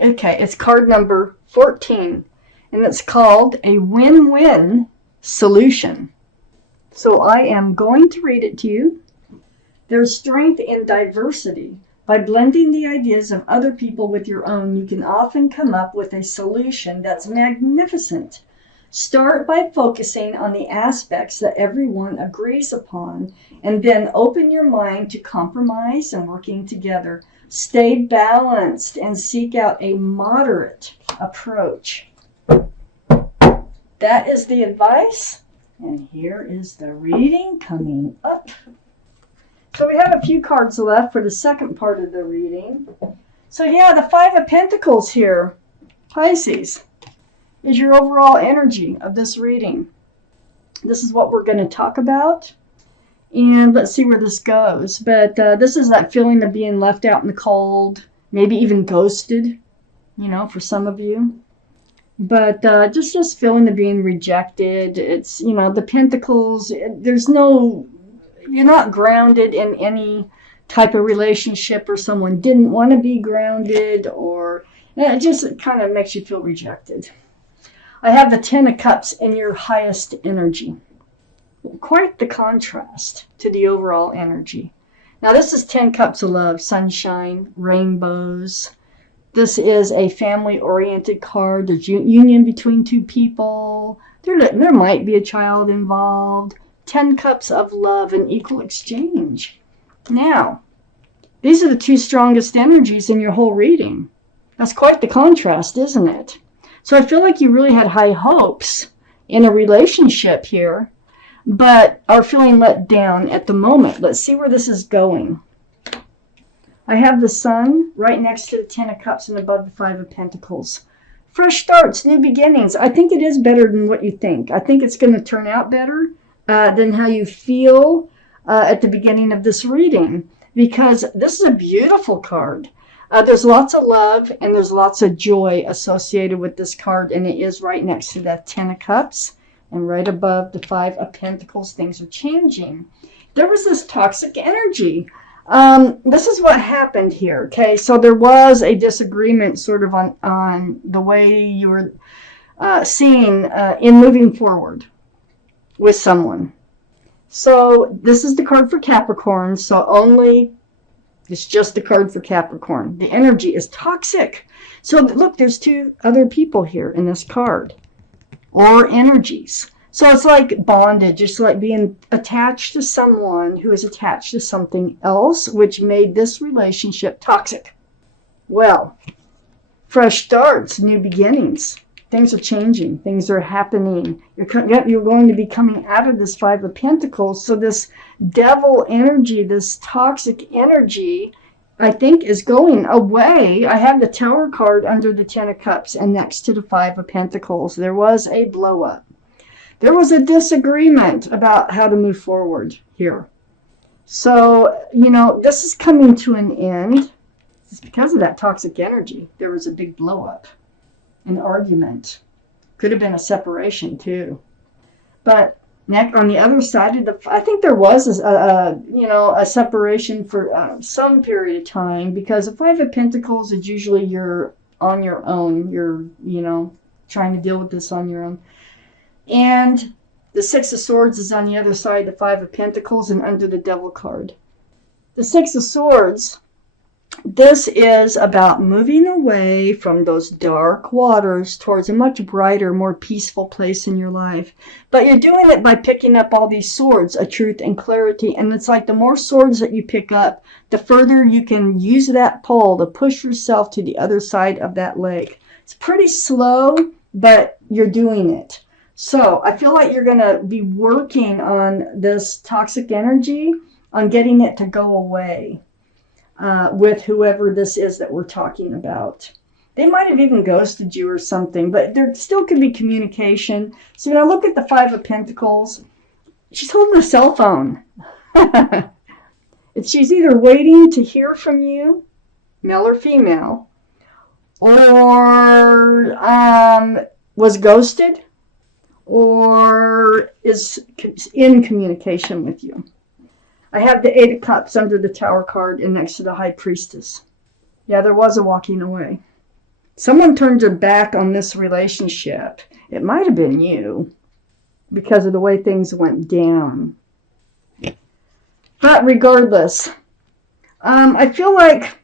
Okay, it's card number 14, and it's called a win-win solution. So I am going to read it to you. There's strength in diversity. By blending the ideas of other people with your own, you can often come up with a solution that's magnificent. Start by focusing on the aspects that everyone agrees upon, and then open your mind to compromise and working together. Stay balanced and seek out a moderate approach. That is the advice, and here is the reading coming up. So we have a few cards left for the second part of the reading. So yeah, the Five of Pentacles here, Pisces, is your overall energy of this reading. This is what we're going to talk about. And let's see where this goes. But this is that feeling of being left out in the cold, maybe even ghosted, for some of you. But just feeling of being rejected. It's, the Pentacles, you're not grounded in any type of relationship, or someone didn't want to be grounded, or it just kind of makes you feel rejected. I have the Ten of Cups in your highest energy. Quite the contrast to the overall energy. Now this is 10 cups of love, sunshine, rainbows. This is a family-oriented card. There's union between two people. There might be a child involved. 10 cups of love and equal exchange. Now, these are the two strongest energies in your whole reading. That's quite the contrast, isn't it? So I feel like you really had high hopes in a relationship here, but are feeling let down at the moment. Let's see where this is going. I have the Sun right next to the Ten of Cups and above the Five of Pentacles. Fresh starts, new beginnings. I think it is better than what you think. I think it's going to turn out better than how you feel at the beginning of this reading, because this is a beautiful card. There's lots of love and there's lots of joy associated with this card, and it is right next to that Ten of Cups and right above the Five of Pentacles. Things are changing. There was this toxic energy. This is what happened here, okay? So there was a disagreement sort of on the way you were seeing in moving forward with someone. So this is the card for Capricorn, so it's just the card for Capricorn. The energy is toxic. So look, there's two other people here in this card, or energies. So it's like bondage, just like being attached to someone who is attached to something else, which made this relationship toxic. Well, fresh starts, new beginnings. Things are changing. Things are happening. You're going to be coming out of this Five of Pentacles. So this devil energy, this toxic energy, I think is going away. I have the Tower card under the Ten of Cups and next to the Five of Pentacles. There was a blow up. There was a disagreement about how to move forward here. So, this is coming to an end. It's because of that toxic energy. There was a big blow up. An argument. Could have been a separation too. But on the other side of I think there was a separation for some period of time, because the Five of Pentacles is usually you're on your own. You're, trying to deal with this on your own. And the Six of Swords is on the other side, the Five of Pentacles, and under the Devil card. The Six of Swords, this is about moving away from those dark waters towards a much brighter, more peaceful place in your life. But you're doing it by picking up all these swords of truth and clarity. And it's like the more swords that you pick up, the further you can use that pole to push yourself to the other side of that lake. It's pretty slow, but you're doing it. So I feel like you're going to be working on this toxic energy, on getting it to go away. With whoever this is that we're talking about. They might have even ghosted you or something, but there still could be communication. So when I look at the Five of Pentacles, she's holding a cell phone. She's either waiting to hear from you, male or female, or was ghosted, or is in communication with you. I have the Eight of Cups under the Tower card and next to the High Priestess. Yeah, there was a walking away. Someone turned their back on this relationship. It might have been you because of the way things went down. But regardless, I feel like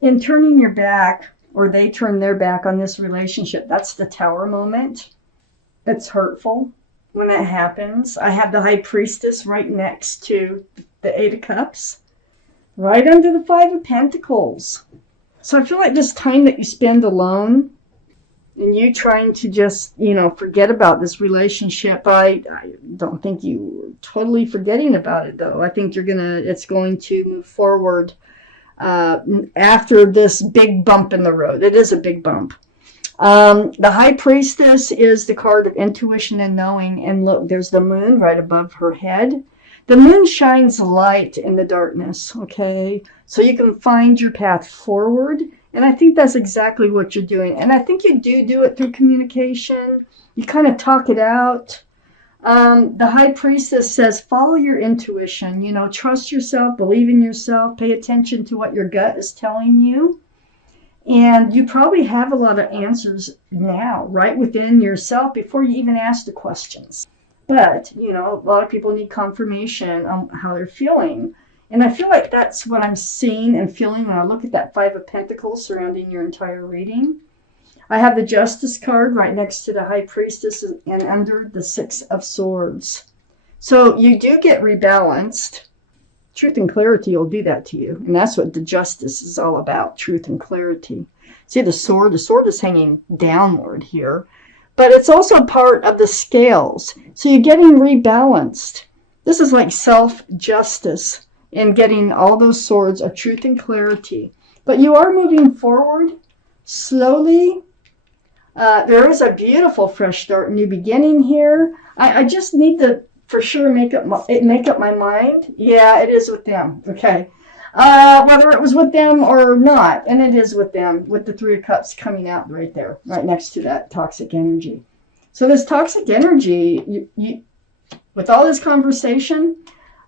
in turning your back, or they turn their back on this relationship, that's the Tower moment. It's hurtful when it happens. I have the High Priestess right next to the Eight of Cups, right under the Five of Pentacles. So I feel like this time that you spend alone and you trying to just, forget about this relationship, I don't think you're totally forgetting about it, though. I think it's going to move forward after this big bump in the road. It is a big bump. The High Priestess is the card of intuition and knowing. And look, there's the moon right above her head. The moon shines light in the darkness, okay? So you can find your path forward. And I think that's exactly what you're doing. And I think you do it through communication. You kind of talk it out. The High Priestess says, follow your intuition. Trust yourself, believe in yourself, pay attention to what your gut is telling you. And you probably have a lot of answers now, right within yourself, before you even ask the questions. But, a lot of people need confirmation on how they're feeling. And I feel like that's what I'm seeing and feeling when I look at that Five of Pentacles surrounding your entire reading. I have the Justice card right next to the High Priestess and under the Six of Swords. So you do get rebalanced. Truth and clarity will do that to you. And that's what the Justice is all about, truth and clarity. See the sword? The sword is hanging downward here. But it's also part of the scales. So you're getting rebalanced. This is like self-justice in getting all those swords of truth and clarity. But you are moving forward slowly. There is a beautiful fresh start, new beginning here. I just need to, for sure, make up my mind. Yeah, it is with them. Okay. Whether it was with them or not, and it is with them, with the Three of Cups coming out right there, right next to that toxic energy. So this toxic energy, you with all this conversation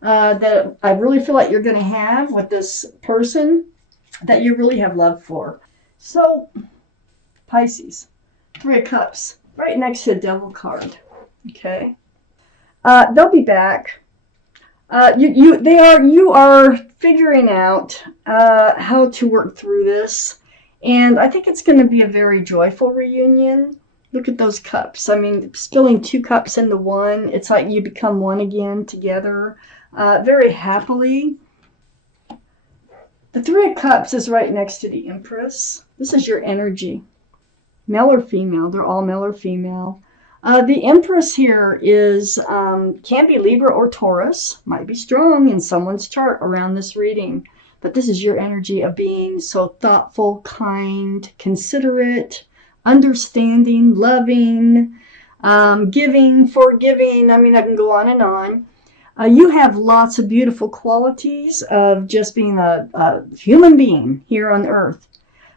that I really feel like you're going to have with this person that you really have love for. So, Pisces, Three of Cups, right next to the Devil card. Okay. They'll be back. You are figuring out how to work through this, and I think it's going to be a very joyful reunion. Look at those cups. I mean, spilling two cups into one, it's like you become one again together, very happily. The Three of Cups is right next to the Empress. This is your energy, male or female. They're all male or female. The Empress here is, can be Libra or Taurus, might be strong in someone's chart around this reading. But this is your energy of being so thoughtful, kind, considerate, understanding, loving, giving, forgiving. I mean, I can go on and on. You have lots of beautiful qualities of just being a human being here on Earth.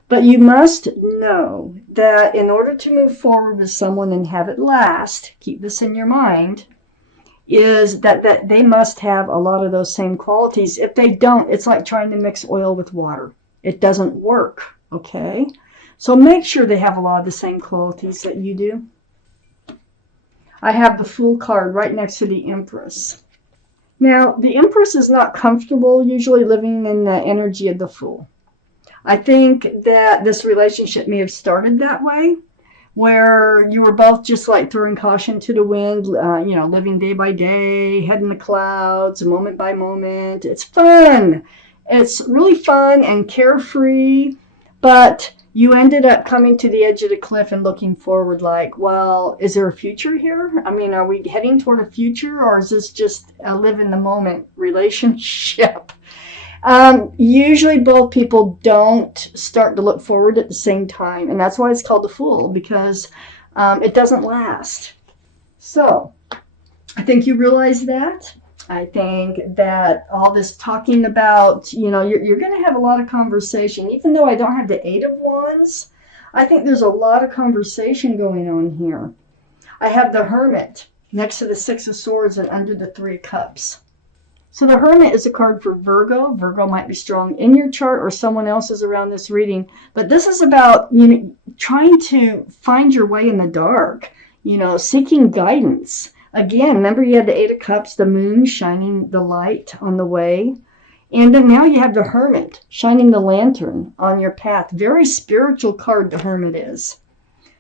But you must know that in order to move forward with someone and have it last, keep this in your mind, is that they must have a lot of those same qualities. If they don't, it's like trying to mix oil with water. It doesn't work, okay? So make sure they have a lot of the same qualities that you do. I have the Fool card right next to the Empress. Now, the Empress is not comfortable usually living in the energy of the Fool. I think that this relationship may have started that way, where you were both just like throwing caution to the wind, living day by day, head in the clouds, moment by moment. It's fun. It's really fun and carefree, but you ended up coming to the edge of the cliff and looking forward like, well, is there a future here? I mean, are we heading toward a future, or is this just a live in the moment relationship? Usually both people don't start to look forward at the same time, and that's why it's called the Fool, because it doesn't last. So I think you realize that. I think that all this talking about, you're going to have a lot of conversation. Even though I don't have the Eight of Wands, I think there's a lot of conversation going on here. I have the Hermit next to the Six of Swords and under the Three of Cups. So the Hermit is a card for Virgo. Virgo might be strong in your chart or someone else is around this reading. But this is about, trying to find your way in the dark, seeking guidance. Again, remember you had the Eight of Cups, the moon shining the light on the way. And then now you have the Hermit shining the lantern on your path. Very spiritual card the Hermit is.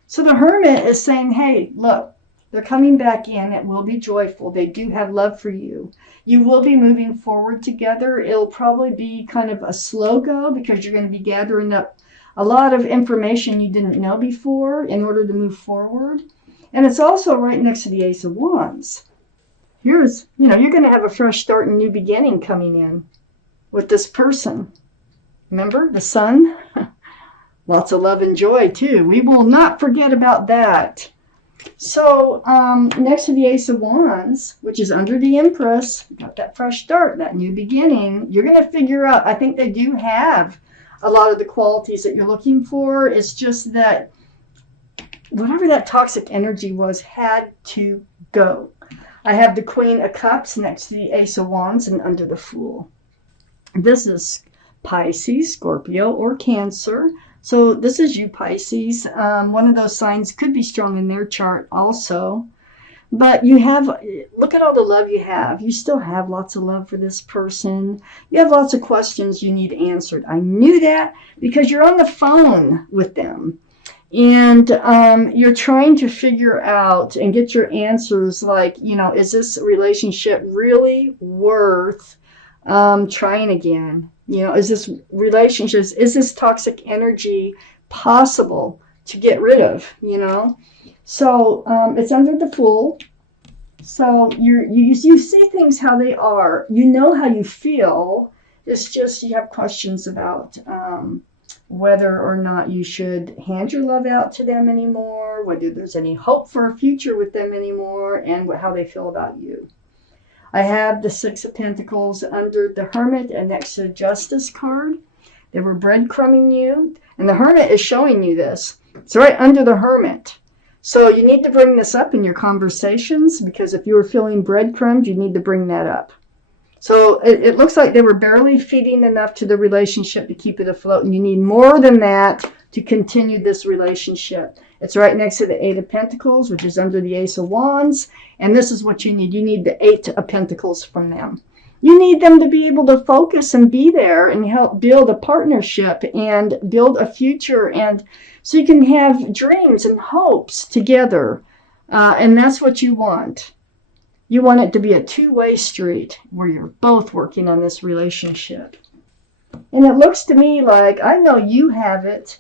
So the Hermit is saying, hey, look, they're coming back in. It will be joyful. They do have love for you. You will be moving forward together. It'll probably be kind of a slow go because you're going to be gathering up a lot of information you didn't know before in order to move forward. And it's also right next to the Ace of Wands. You're going to have a fresh start and new beginning coming in with this person. Remember, the Sun? Lots of love and joy, too. We will not forget about that. So, next to the Ace of Wands, which is under the Empress, got that fresh start, that new beginning. You're going to figure out, I think they do have a lot of the qualities that you're looking for. It's just that whatever that toxic energy was had to go. I have the Queen of Cups next to the Ace of Wands and under the Fool. This is Pisces, Scorpio, or Cancer. So this is you, Pisces. One of those signs could be strong in their chart also. But look at all the love you have. You still have lots of love for this person. You have lots of questions you need answered. I knew that because you're on the phone with them. And you're trying to figure out and get your answers like, is this relationship really worth trying again? Is this toxic energy possible to get rid of, So it's under the Fool. So you see things how they are. You know how you feel. It's just you have questions about whether or not you should hand your love out to them anymore, whether there's any hope for a future with them anymore, and how they feel about you. I have the Six of Pentacles under the Hermit and next to the Justice card. They were breadcrumbing you, and the Hermit is showing you this. It's right under the Hermit. So you need to bring this up in your conversations because if you were feeling breadcrumbed, you need to bring that up. So it looks like they were barely feeding enough to the relationship to keep it afloat, and you need more than that to continue this relationship. It's right next to the Eight of Pentacles, which is under the Ace of Wands, and this is what you need. You need the Eight of Pentacles from them. You need them to be able to focus and be there and help build a partnership and build a future, and so you can have dreams and hopes together, and that's what you want. You want it to be a two-way street where you're both working on this relationship. And it looks to me like, I know you have it.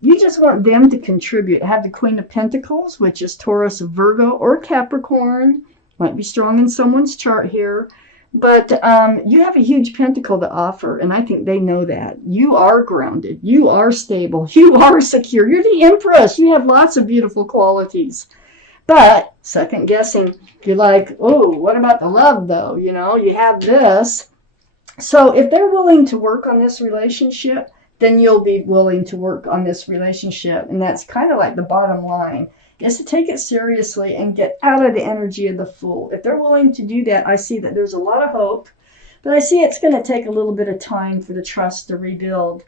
You just want them to contribute. Have the Queen of Pentacles, which is Taurus, Virgo, or Capricorn. Might be strong in someone's chart here. But you have a huge pentacle to offer, and I think they know that. You are grounded. You are stable. You are secure. You're the Empress. You have lots of beautiful qualities. But second guessing, you're like, oh, what about the love, though? You have this. So if they're willing to work on this relationship, then you'll be willing to work on this relationship. And that's kind of like the bottom line, is to take it seriously and get out of the energy of the Fool. If they're willing to do that, I see that there's a lot of hope. But I see it's going to take a little bit of time for the trust to rebuild.